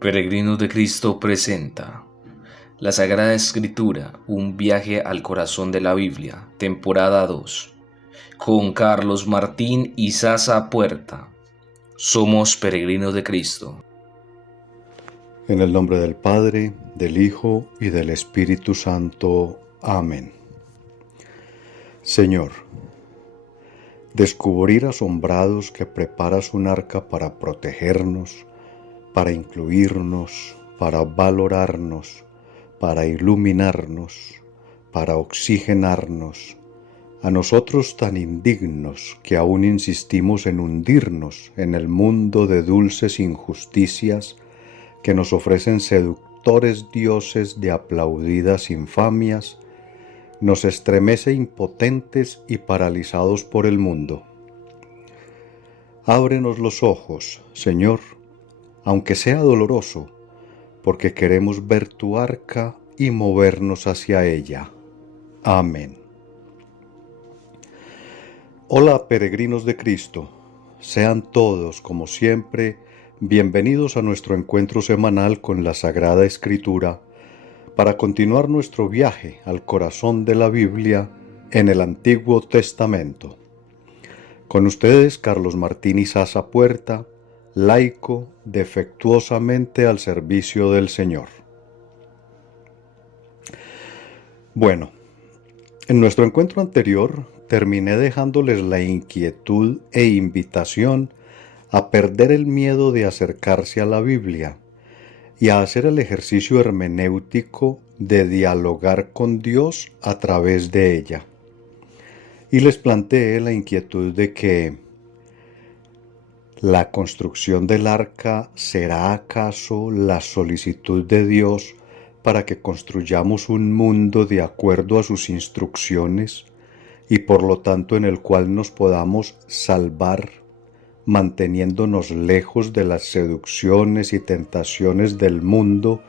Peregrinos de Cristo presenta la Sagrada Escritura, un viaje al corazón de la Biblia, temporada 2, con Carlos Martín y Sasa Puerta. Somos peregrinos de Cristo. En el nombre del Padre, del Hijo y del Espíritu Santo. Amén. Señor, descubrir asombrados que preparas un arca para protegernos, para incluirnos, para valorarnos, para iluminarnos, para oxigenarnos, a nosotros tan indignos que aún insistimos en hundirnos en el mundo de dulces injusticias que nos ofrecen seductores dioses de aplaudidas infamias, nos estremece impotentes y paralizados por el mundo. Ábrenos los ojos, Señor, aunque sea doloroso, porque queremos ver tu arca y movernos hacia ella. Amén. Hola, peregrinos de Cristo. Sean todos, como siempre, bienvenidos a nuestro encuentro semanal con la Sagrada Escritura para continuar nuestro viaje al corazón de la Biblia en el Antiguo Testamento. Con ustedes, Carlos Martín y Sasa Puerta, laico defectuosamente al servicio del Señor. Bueno, en nuestro encuentro anterior terminé dejándoles la inquietud e invitación a perder el miedo de acercarse a la Biblia y a hacer el ejercicio hermenéutico de dialogar con Dios a través de ella. Y les planteé la inquietud de que ¿la construcción del arca será acaso la solicitud de Dios para que construyamos un mundo de acuerdo a sus instrucciones y por lo tanto en el cual nos podamos salvar, manteniéndonos lejos de las seducciones y tentaciones del mundo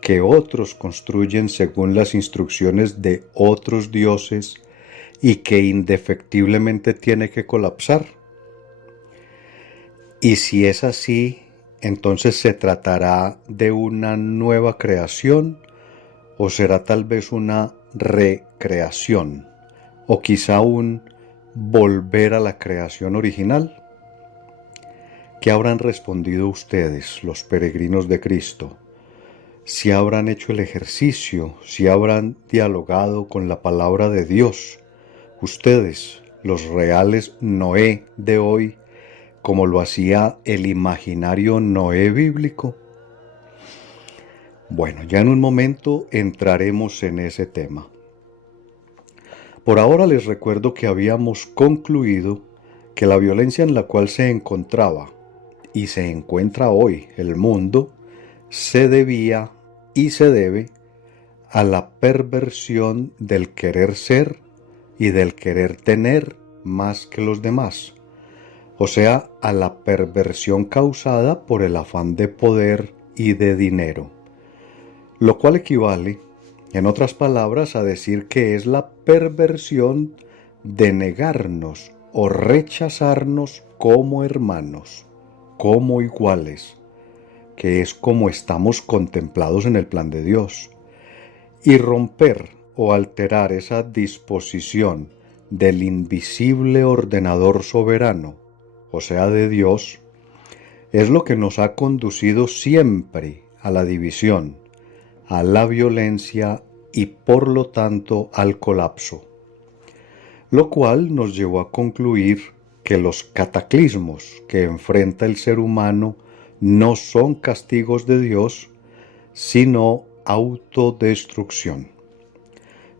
que otros construyen según las instrucciones de otros dioses y que indefectiblemente tiene que colapsar? Y si es así, entonces ¿se tratará de una nueva creación o será tal vez una recreación o quizá un volver a la creación original? ¿Qué habrán respondido ustedes, los peregrinos de Cristo? ¿Si habrán hecho el ejercicio? ¿Si habrán dialogado con la palabra de Dios? Ustedes, los reales Noé de hoy, como lo hacía el imaginario Noé bíblico. Bueno, ya en un momento entraremos en ese tema. Por ahora les recuerdo que habíamos concluido que la violencia en la cual se encontraba y se encuentra hoy el mundo se debía y se debe a la perversión del querer ser y del querer tener más que los demás. O sea, a la perversión causada por el afán de poder y de dinero, lo cual equivale, en otras palabras, a decir que es la perversión de negarnos o rechazarnos como hermanos, como iguales, que es como estamos contemplados en el plan de Dios, y romper o alterar esa disposición del invisible ordenador soberano, o sea, de Dios, es lo que nos ha conducido siempre a la división, a la violencia y por lo tanto al colapso, lo cual nos llevó a concluir que los cataclismos que enfrenta el ser humano no son castigos de Dios, sino autodestrucción.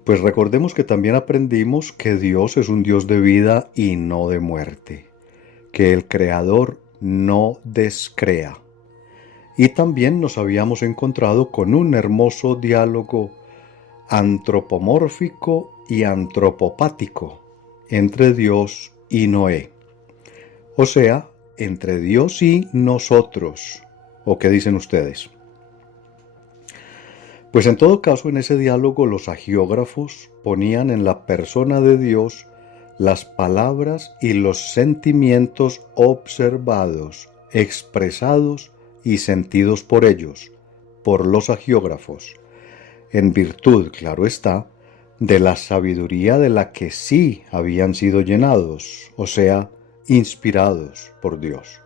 Pues recordemos que también aprendimos que Dios es un Dios de vida y no de muerte, que el Creador no descrea. Y también nos habíamos encontrado con un hermoso diálogo antropomórfico y antropopático entre Dios y Noé. O sea, entre Dios y nosotros. ¿O qué dicen ustedes? Pues en todo caso, en ese diálogo los agiógrafos ponían en la persona de Dios las palabras y los sentimientos observados, expresados y sentidos por ellos, por los agiógrafos, en virtud, claro está, de la sabiduría de la que sí habían sido llenados, o sea, inspirados por Dios.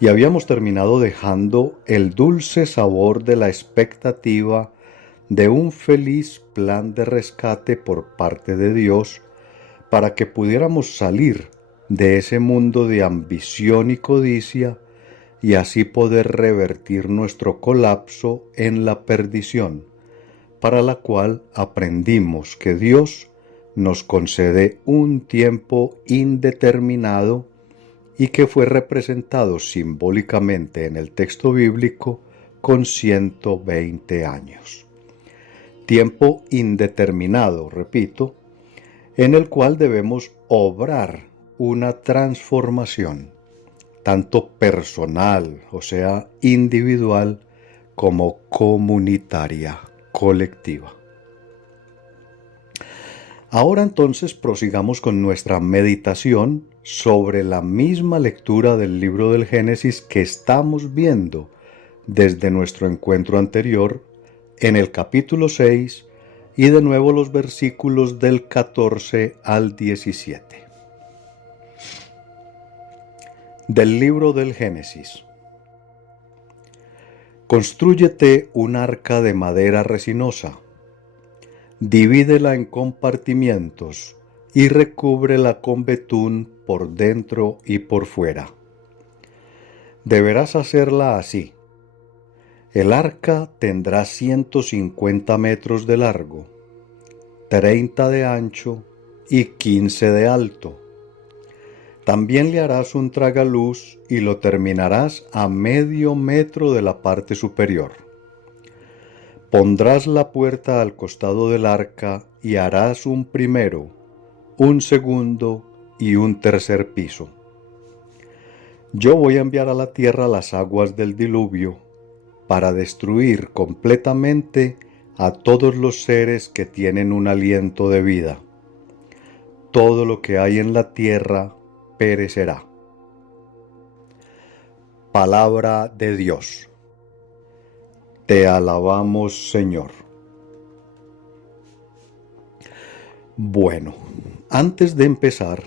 Y habíamos terminado dejando el dulce sabor de la expectativa de un feliz plan de rescate por parte de Dios para que pudiéramos salir de ese mundo de ambición y codicia y así poder revertir nuestro colapso en la perdición, para la cual aprendimos que Dios nos concede un tiempo indeterminado y que fue representado simbólicamente en el texto bíblico con 120 años. Tiempo indeterminado, repito, en el cual debemos obrar una transformación, tanto personal, o sea, individual, como comunitaria, colectiva. Ahora entonces prosigamos con nuestra meditación sobre la misma lectura del libro del Génesis que estamos viendo desde nuestro encuentro anterior en el capítulo 6 y de nuevo los versículos del 14 al 17. Del libro del Génesis. Constrúyete un arca de madera resinosa, divídela en compartimientos y recúbrela con betún por dentro y por fuera. Deberás hacerla así. El arca tendrá 150 metros de largo, 30 de ancho y 15 de alto. También le harás un tragaluz y lo terminarás a medio metro de la parte superior. Pondrás la puerta al costado del arca y harás un primero, un segundo y un tercer piso. Yo voy a enviar a la tierra las aguas del diluvio para destruir completamente a todos los seres que tienen un aliento de vida. Todo lo que hay en la tierra perecerá. Palabra de Dios. Te alabamos, Señor. Bueno, antes de empezar,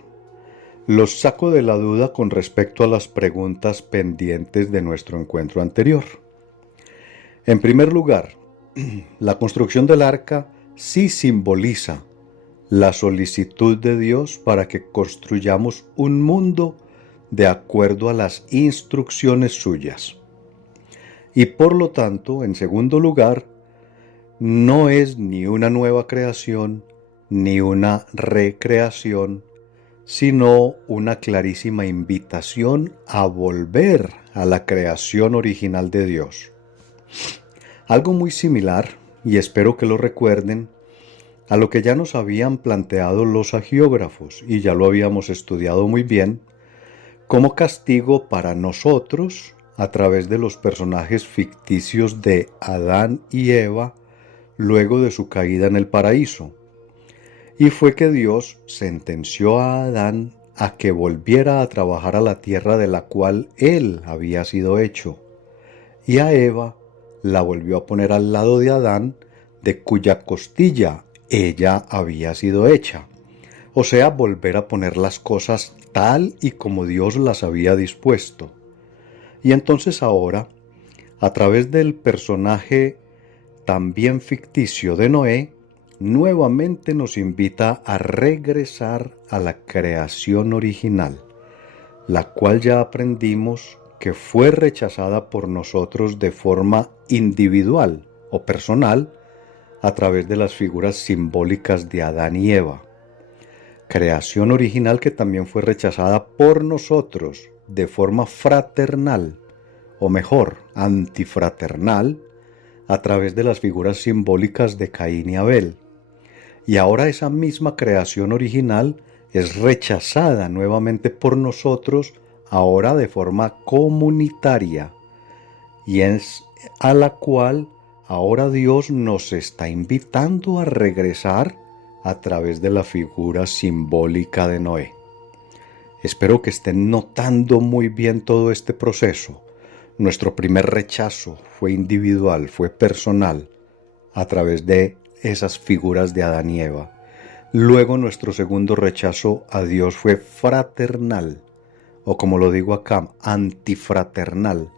los saco de la duda con respecto a las preguntas pendientes de nuestro encuentro anterior. En primer lugar, la construcción del arca sí simboliza la solicitud de Dios para que construyamos un mundo de acuerdo a las instrucciones suyas. Y por lo tanto, en segundo lugar, no es ni una nueva creación ni una recreación, sino una clarísima invitación a volver a la creación original de Dios. Algo muy similar, y espero que lo recuerden, a lo que ya nos habían planteado los agiógrafos, y ya lo habíamos estudiado muy bien, como castigo para nosotros a través de los personajes ficticios de Adán y Eva luego de su caída en el paraíso. Y fue que Dios sentenció a Adán a que volviera a trabajar a la tierra de la cual él había sido hecho, y a Eva la volvió a poner al lado de Adán, de cuya costilla ella había sido hecha, o sea, volver a poner las cosas tal y como Dios las había dispuesto. Y entonces ahora, a través del personaje también ficticio de Noé, nuevamente nos invita a regresar a la creación original, la cual ya aprendimos que fue rechazada por nosotros de forma individual o personal a través de las figuras simbólicas de Adán y Eva. Creación original que también fue rechazada por nosotros de forma fraternal, o mejor, antifraternal, a través de las figuras simbólicas de Caín y Abel. Y ahora esa misma creación original es rechazada nuevamente por nosotros, ahora de forma comunitaria, y es a la cual ahora Dios nos está invitando a regresar a través de la figura simbólica de Noé. Espero que estén notando muy bien todo este proceso. Nuestro primer rechazo fue individual, fue personal, a través de esas figuras de Adán y Eva. Luego nuestro segundo rechazo a Dios fue fraternal, o como lo digo acá, antifraternal,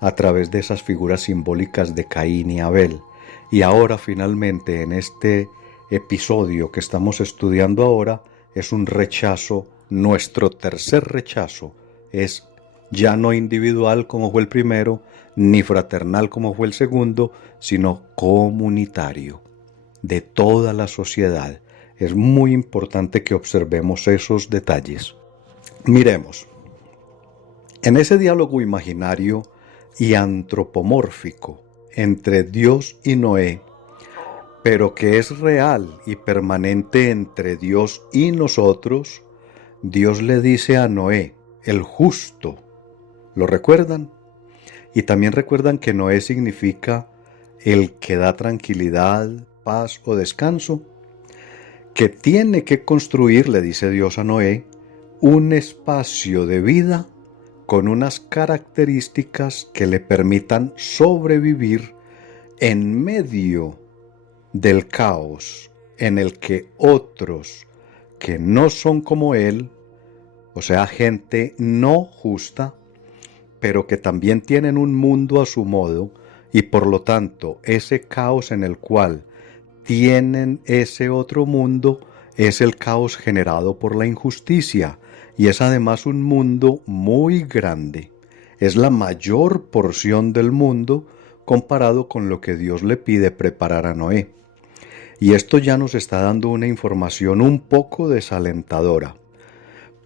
a través de esas figuras simbólicas de Caín y Abel. Y ahora finalmente en este episodio que estamos estudiando ahora es un rechazo, nuestro tercer rechazo es ya no individual como fue el primero, ni fraternal como fue el segundo, sino comunitario, de toda la sociedad. Es muy importante que observemos esos detalles. Miremos, en ese diálogo imaginario y antropomórfico entre Dios y Noé, pero que es real y permanente entre Dios y nosotros, Dios le dice a Noé, el justo. ¿Lo recuerdan? Y también recuerdan que Noé significa el que da tranquilidad, paz o descanso, que tiene que construir, le dice Dios a Noé, un espacio de vida con unas características que le permitan sobrevivir en medio del caos en el que otros que no son como él, o sea, gente no justa, pero que también tienen un mundo a su modo, y por lo tanto ese caos en el cual tienen ese otro mundo es el caos generado por la injusticia, y es además un mundo muy grande. Es la mayor porción del mundo comparado con lo que Dios le pide preparar a Noé. Y esto ya nos está dando una información un poco desalentadora,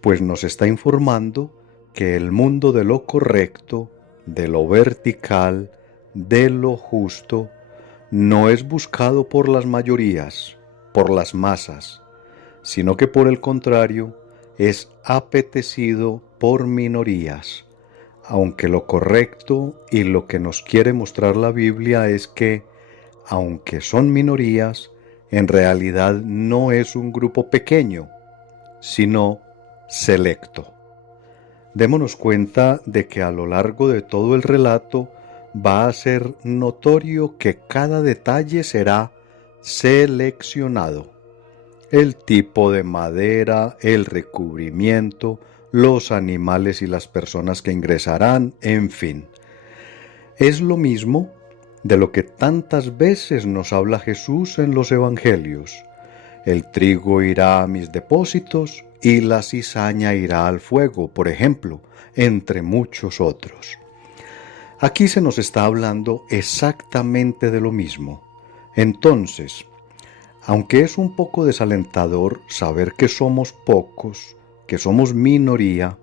pues nos está informando que el mundo de lo correcto, de lo vertical, de lo justo, no es buscado por las mayorías, por las masas, sino que por el contrario es apetecido por minorías, aunque lo correcto y lo que nos quiere mostrar la Biblia es que, aunque son minorías, en realidad no es un grupo pequeño, sino selecto. Démonos cuenta de que a lo largo de todo el relato va a ser notorio que cada detalle será seleccionado. El tipo de madera, el recubrimiento, los animales y las personas que ingresarán, en fin. Es lo mismo de lo que tantas veces nos habla Jesús en los evangelios. El trigo irá a mis depósitos y la cizaña irá al fuego, por ejemplo, entre muchos otros. Aquí se nos está hablando exactamente de lo mismo. Entonces, aunque es un poco desalentador saber que somos pocos, que somos minoría,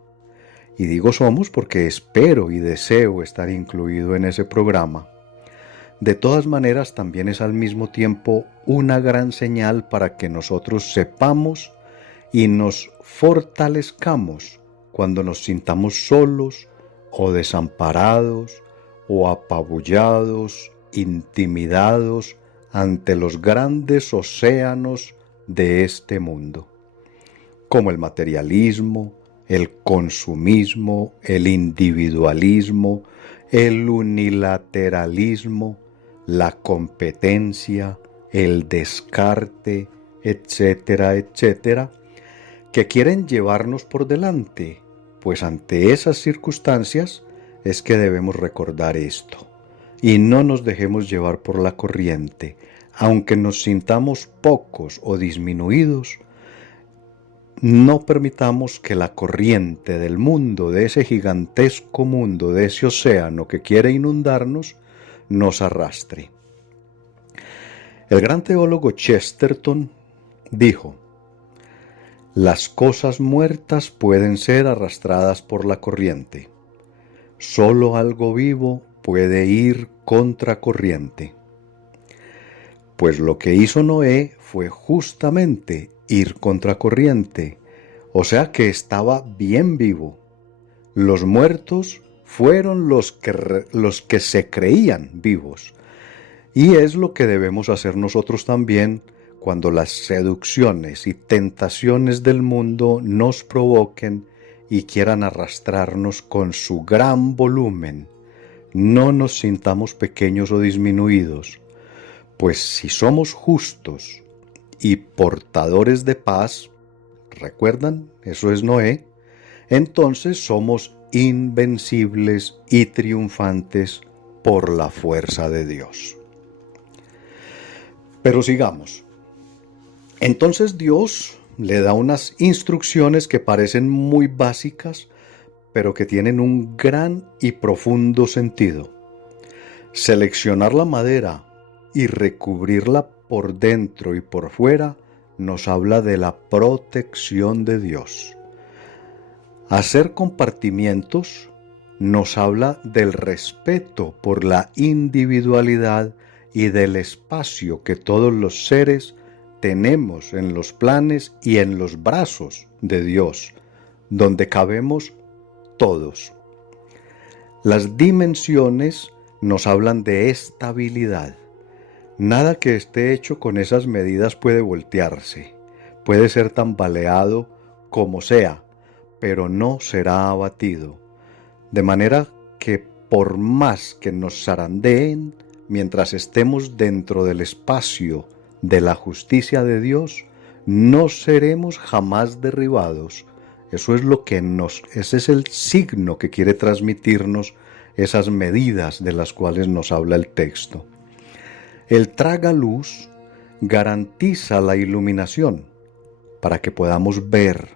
y digo somos porque espero y deseo estar incluido en ese programa, de todas maneras también es al mismo tiempo una gran señal para que nosotros sepamos y nos fortalezcamos cuando nos sintamos solos o desamparados o apabullados, intimidados ante los grandes océanos de este mundo, como el materialismo, el consumismo, el individualismo, el unilateralismo, la competencia, el descarte, etcétera, etcétera, que quieren llevarnos por delante, pues ante esas circunstancias es que debemos recordar esto, y no nos dejemos llevar por la corriente, aunque nos sintamos pocos o disminuidos. No permitamos que la corriente del mundo, de ese gigantesco mundo, de ese océano que quiere inundarnos, nos arrastre. El gran teólogo Chesterton dijo: las cosas muertas pueden ser arrastradas por la corriente. Solo algo vivo puede ir contracorriente. Pues lo que hizo Noé fue justamente ir contracorriente, o sea que estaba bien vivo. Los muertos fueron los que se creían vivos. Y es lo que debemos hacer nosotros también cuando las seducciones y tentaciones del mundo nos provoquen y quieran arrastrarnos con su gran volumen, no nos sintamos pequeños o disminuidos, pues si somos justos y portadores de paz, ¿recuerdan? Eso es Noé. Entonces somos invencibles y triunfantes por la fuerza de Dios. Pero sigamos. Entonces Dios le da unas instrucciones que parecen muy básicas, pero que tienen un gran y profundo sentido. Seleccionar la madera y recubrirla por dentro y por fuera nos habla de la protección de Dios. Hacer compartimientos nos habla del respeto por la individualidad y del espacio que todos los seres tenemos en los planes y en los brazos de Dios, donde cabemos todos. Las dimensiones nos hablan de estabilidad. Nada que esté hecho con esas medidas puede voltearse, puede ser tambaleado como sea, pero no será abatido. De manera que por más que nos zarandeen, mientras estemos dentro del espacio de la justicia de Dios, no seremos jamás derribados. Ese es el signo que quiere transmitirnos esas medidas de las cuales nos habla el texto. El tragaluz garantiza la iluminación para que podamos ver.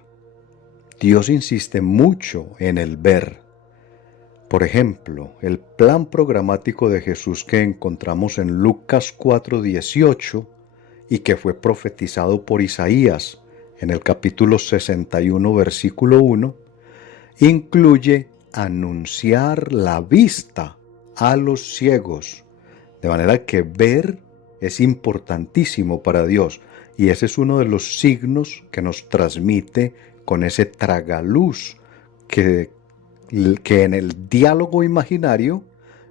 Dios insiste mucho en el ver. Por ejemplo, el plan programático de Jesús que encontramos en Lucas 4:18 y que fue profetizado por Isaías en el capítulo 61, versículo 1, incluye anunciar la vista a los ciegos. De manera que ver es importantísimo para Dios y ese es uno de los signos que nos transmite con ese tragaluz que en el diálogo imaginario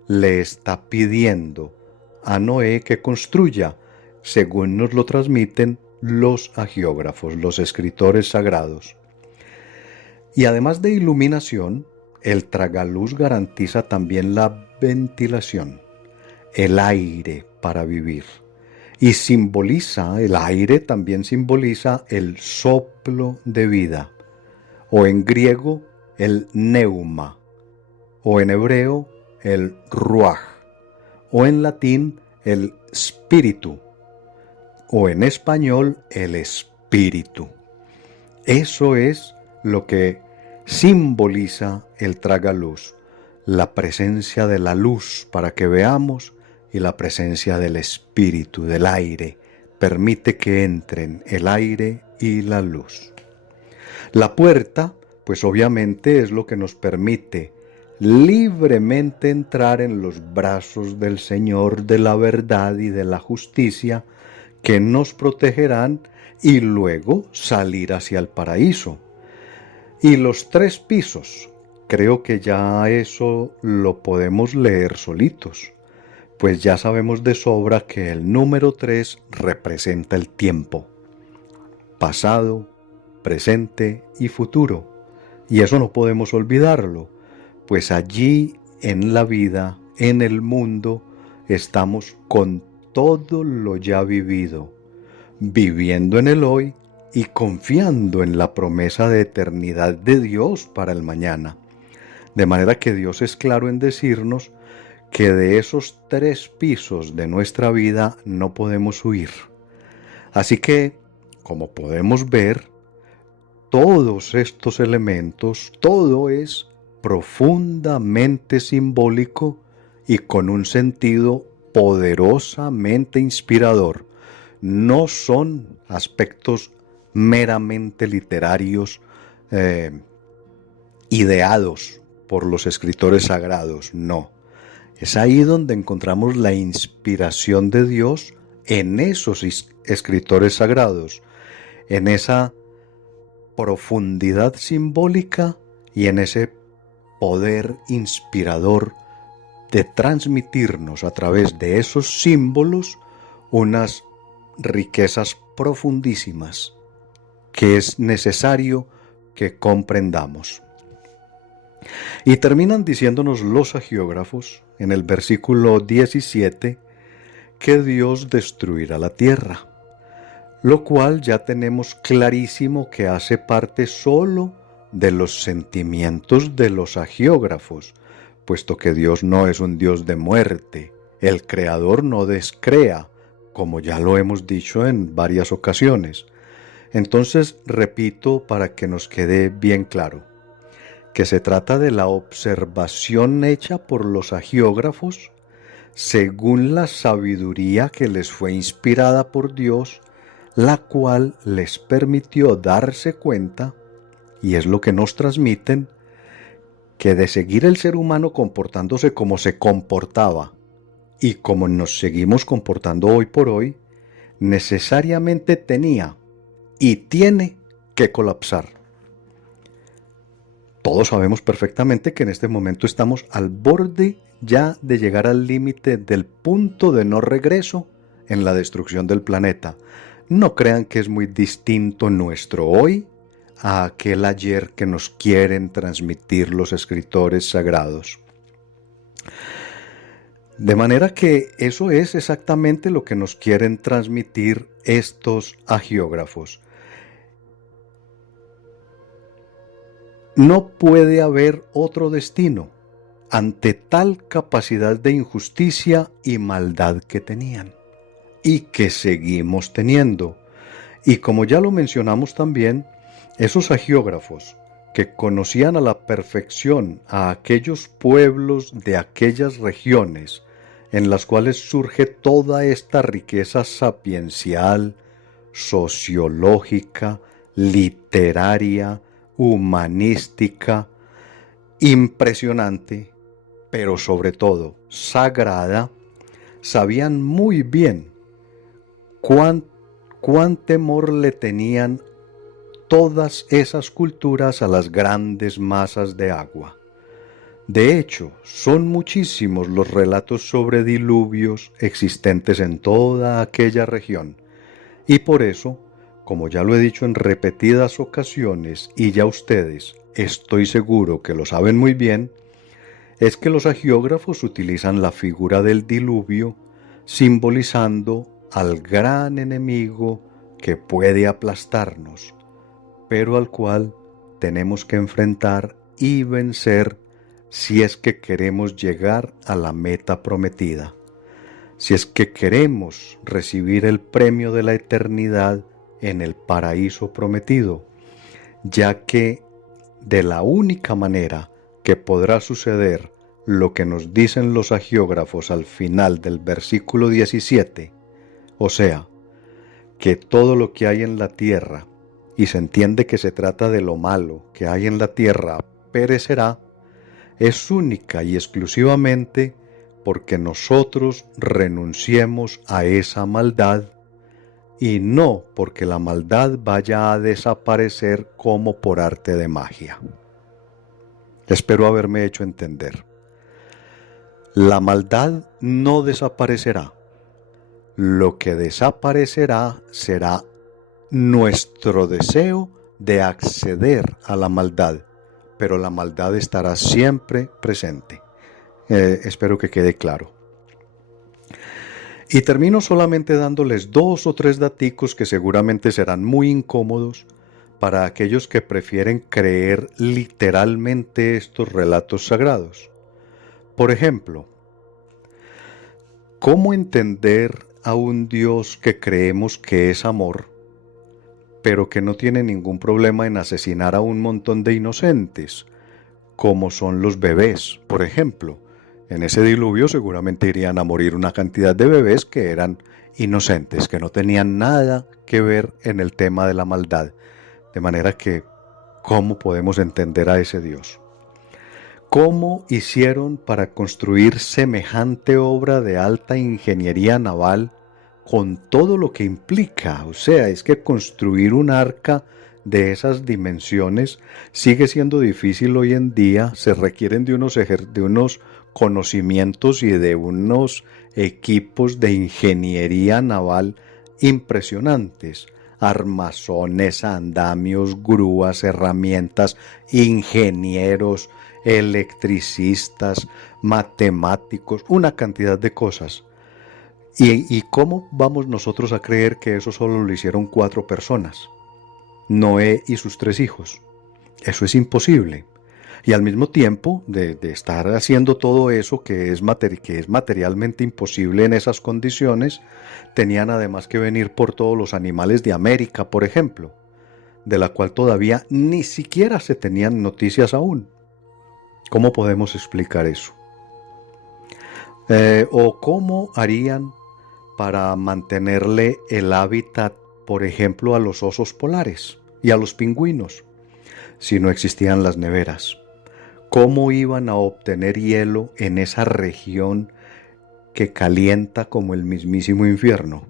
le está pidiendo a Noé que construya, según nos lo transmiten los hagiógrafos, los escritores sagrados. Y además de iluminación, el tragaluz garantiza también la ventilación, el aire para vivir. Y el aire también simboliza el soplo de vida, o en griego el neuma, o en hebreo el ruaj, o en latín el espíritu, o en español el espíritu. Eso es lo que simboliza el tragaluz, la presencia de la luz para que veamos y la presencia del espíritu, del aire, permite que entren el aire y la luz. La puerta, pues obviamente es lo que nos permite libremente entrar en los brazos del Señor de la verdad y de la justicia que nos protegerán y luego salir hacia el paraíso. Y los 3 pisos, creo que ya eso lo podemos leer solitos, pues ya sabemos de sobra que el número 3 representa el tiempo, pasado, presente y futuro. Y eso no podemos olvidarlo, pues allí en la vida, en el mundo, estamos con todo lo ya vivido, viviendo en el hoy y confiando en la promesa de eternidad de Dios para el mañana. De manera que Dios es claro en decirnos que de esos 3 pisos de nuestra vida no podemos huir. Así que, como podemos ver, todos estos elementos, todo es profundamente simbólico y con un sentido poderosamente inspirador. No son aspectos meramente literarios ideados por los escritores sagrados, no. Es ahí donde encontramos la inspiración de Dios en esos escritores sagrados, en esa profundidad simbólica y en ese poder inspirador de transmitirnos a través de esos símbolos unas riquezas profundísimas que es necesario que comprendamos. Y terminan diciéndonos los agiógrafos en el versículo 17 que Dios destruirá la tierra, lo cual ya tenemos clarísimo que hace parte solo de los sentimientos de los agiógrafos, puesto que Dios no es un Dios de muerte, el Creador no descrea, como ya lo hemos dicho en varias ocasiones. Entonces, repito para que nos quede bien claro, que se trata de la observación hecha por los agiógrafos según la sabiduría que les fue inspirada por Dios, la cual les permitió darse cuenta, y es lo que nos transmiten, que de seguir el ser humano comportándose como se comportaba y como nos seguimos comportando hoy por hoy, necesariamente tenía y tiene que colapsar. Todos sabemos perfectamente que en este momento estamos al borde ya de llegar al límite del punto de no regreso en la destrucción del planeta. No crean que es muy distinto nuestro hoy a aquel ayer que nos quieren transmitir los escritores sagrados. De manera que eso es exactamente lo que nos quieren transmitir estos agiógrafos. No puede haber otro destino ante tal capacidad de injusticia y maldad que tenían y que seguimos teniendo. Y como ya lo mencionamos también, esos agiógrafos que conocían a la perfección a aquellos pueblos de aquellas regiones en las cuales surge toda esta riqueza sapiencial, sociológica, literaria, humanística, impresionante, pero sobre todo sagrada, sabían muy bien cuán temor le tenían todas esas culturas a las grandes masas de agua. De hecho, son muchísimos los relatos sobre diluvios existentes en toda aquella región, y por eso, como ya lo he dicho en repetidas ocasiones, y ya ustedes estoy seguro que lo saben muy bien, es que los agiógrafos utilizan la figura del diluvio simbolizando al gran enemigo que puede aplastarnos, pero al cual tenemos que enfrentar y vencer si es que queremos llegar a la meta prometida, si es que queremos recibir el premio de la eternidad en el paraíso prometido, ya que de la única manera que podrá suceder lo que nos dicen los agiógrafos al final del versículo 17, o sea, que todo lo que hay en la tierra, y se entiende que se trata de lo malo que hay en la tierra, perecerá, es única y exclusivamente porque nosotros renunciemos a esa maldad y no porque la maldad vaya a desaparecer como por arte de magia. Espero haberme hecho entender. La maldad no desaparecerá. Lo que desaparecerá será nuestro deseo de acceder a la maldad, pero la maldad estará siempre presente. Espero que quede claro. Y termino solamente dándoles 2 o 3 daticos que seguramente serán muy incómodos para aquellos que prefieren creer literalmente estos relatos sagrados. Por ejemplo, ¿cómo entender a un Dios que creemos que es amor, pero que no tiene ningún problema en asesinar a un montón de inocentes, como son los bebés, por ejemplo? En ese diluvio seguramente irían a morir una cantidad de bebés que eran inocentes, que no tenían nada que ver en el tema de la maldad. De manera que, ¿cómo podemos entender a ese Dios? ¿Cómo hicieron para construir semejante obra de alta ingeniería naval con todo lo que implica? O sea, es que construir un arca de esas dimensiones sigue siendo difícil hoy en día. Se requieren de unos conocimientos y de unos equipos de ingeniería naval impresionantes. armazones, andamios, grúas, herramientas, ingenieros, electricistas, matemáticos, una cantidad de cosas. ¿Y cómo vamos nosotros a creer que eso solo lo hicieron 4 personas? Noé y sus 3 hijos. Eso es imposible. Y al mismo tiempo de estar haciendo todo eso que es materialmente imposible en esas condiciones, tenían además que venir por todos los animales de América, por ejemplo, de la cual todavía ni siquiera se tenían noticias aún. ¿Cómo podemos explicar eso? ¿O cómo harían para mantenerle el hábitat, por ejemplo, a los osos polares y a los pingüinos, si no existían las neveras? ¿Cómo iban a obtener hielo en esa región que calienta como el mismísimo infierno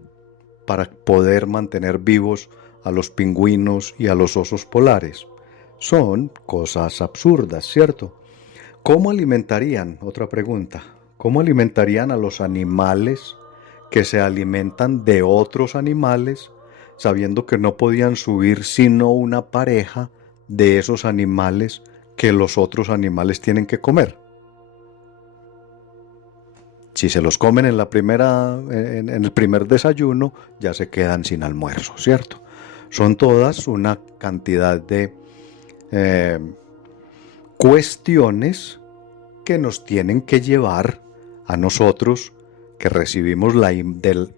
para poder mantener vivos a los pingüinos y a los osos polares? Son cosas absurdas, ¿cierto? ¿Cómo alimentarían? Otra pregunta. ¿Cómo alimentarían a los animales que se alimentan de otros animales, sabiendo que no podían subir sino una pareja de esos animales que los otros animales tienen que comer? Si se los comen en el primer desayuno, ya se quedan sin almuerzo, ¿cierto? Son todas una cantidad de cuestiones que nos tienen que llevar a nosotros, que recibimos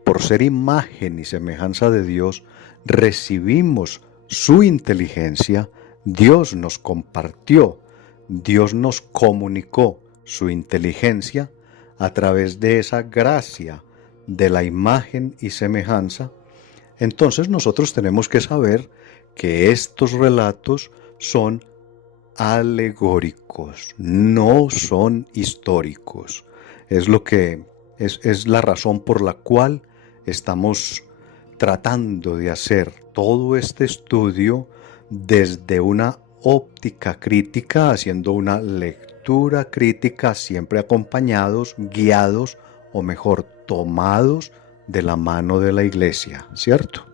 por ser imagen y semejanza de Dios, recibimos su inteligencia. Dios nos compartió, Dios nos comunicó su inteligencia a través de esa gracia de la imagen y semejanza. Entonces nosotros tenemos que saber que estos relatos son alegóricos, no son históricos. Es la razón por la cual estamos tratando de hacer todo este estudio desde una óptica crítica, haciendo una lectura crítica, siempre acompañados, guiados, o mejor, tomados de la mano de la Iglesia, ¿cierto?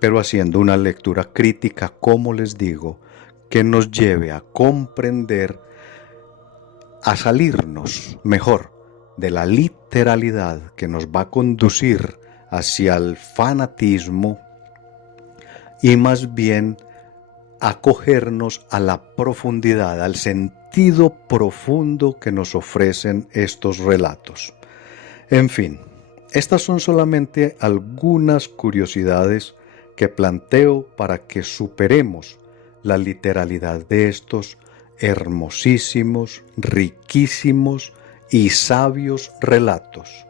Pero haciendo una lectura crítica, como les digo, que nos lleve a comprender, a salirnos mejor de la literalidad que nos va a conducir hacia el fanatismo y más bien acogernos a la profundidad, al sentido profundo que nos ofrecen estos relatos. En fin, estas son solamente algunas curiosidades que planteo para que superemos la literalidad de estos hermosísimos, riquísimos y sabios relatos,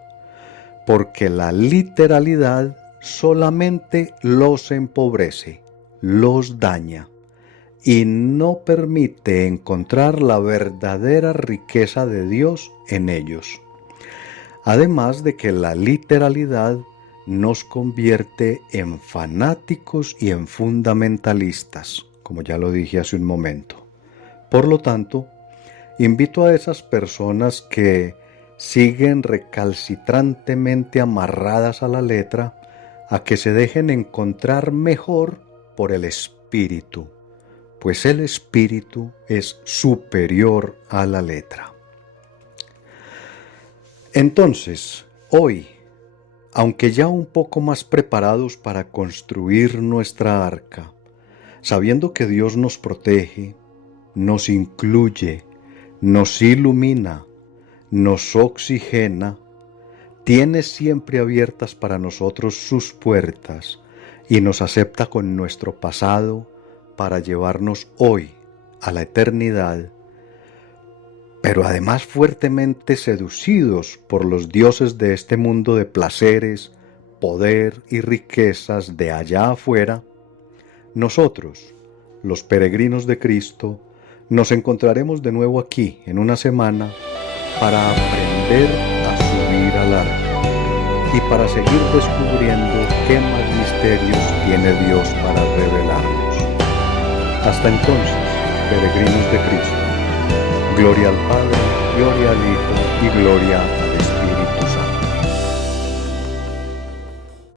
porque la literalidad solamente los empobrece, los daña y no permite encontrar la verdadera riqueza de Dios en ellos. Además de que la literalidad nos convierte en fanáticos y en fundamentalistas, como ya lo dije hace un momento. Por lo tanto, invito a esas personas que siguen recalcitrantemente amarradas a la letra a que se dejen encontrar mejor por el Espíritu, pues el Espíritu es superior a la letra. Entonces, hoy, aunque ya un poco más preparados para construir nuestra arca, sabiendo que Dios nos protege, nos incluye, nos ilumina, nos oxigena, tiene siempre abiertas para nosotros sus puertas y nos acepta con nuestro pasado para llevarnos hoy a la eternidad, pero además fuertemente seducidos por los dioses de este mundo de placeres, poder y riquezas de allá afuera, nosotros, los peregrinos de Cristo, nos encontraremos de nuevo aquí en una semana para aprender a subir al arca y para seguir descubriendo qué más misterios tiene Dios para revelarnos. Hasta entonces, peregrinos de Cristo, gloria al Padre, gloria al Hijo y gloria